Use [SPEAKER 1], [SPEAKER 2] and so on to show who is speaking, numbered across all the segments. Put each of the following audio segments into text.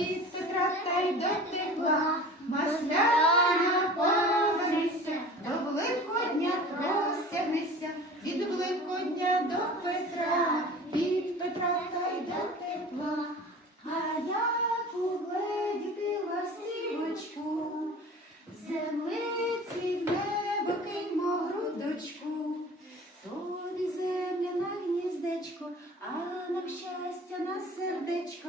[SPEAKER 1] Від травка й дотекла, масляна повнися, до великодня простягнися, від великодня до Петра, від Петра та й дотекла, а я погледіла сівочку, землиці в небо киньмо грудочку, тобі земля на гніздечко, а нам щастя на сердечко.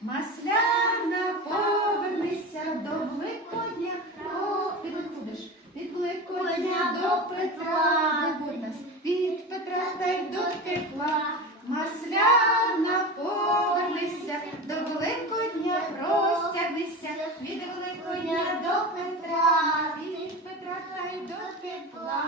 [SPEAKER 1] Масляна, повернися до Великодня. О, ти виходиш, від Великодня до Петра. Виводь нас від Петра та й до тепла. Масляна, повернися до Великодня, простягнися від Великодня до Петра, від Петра та й до тепла.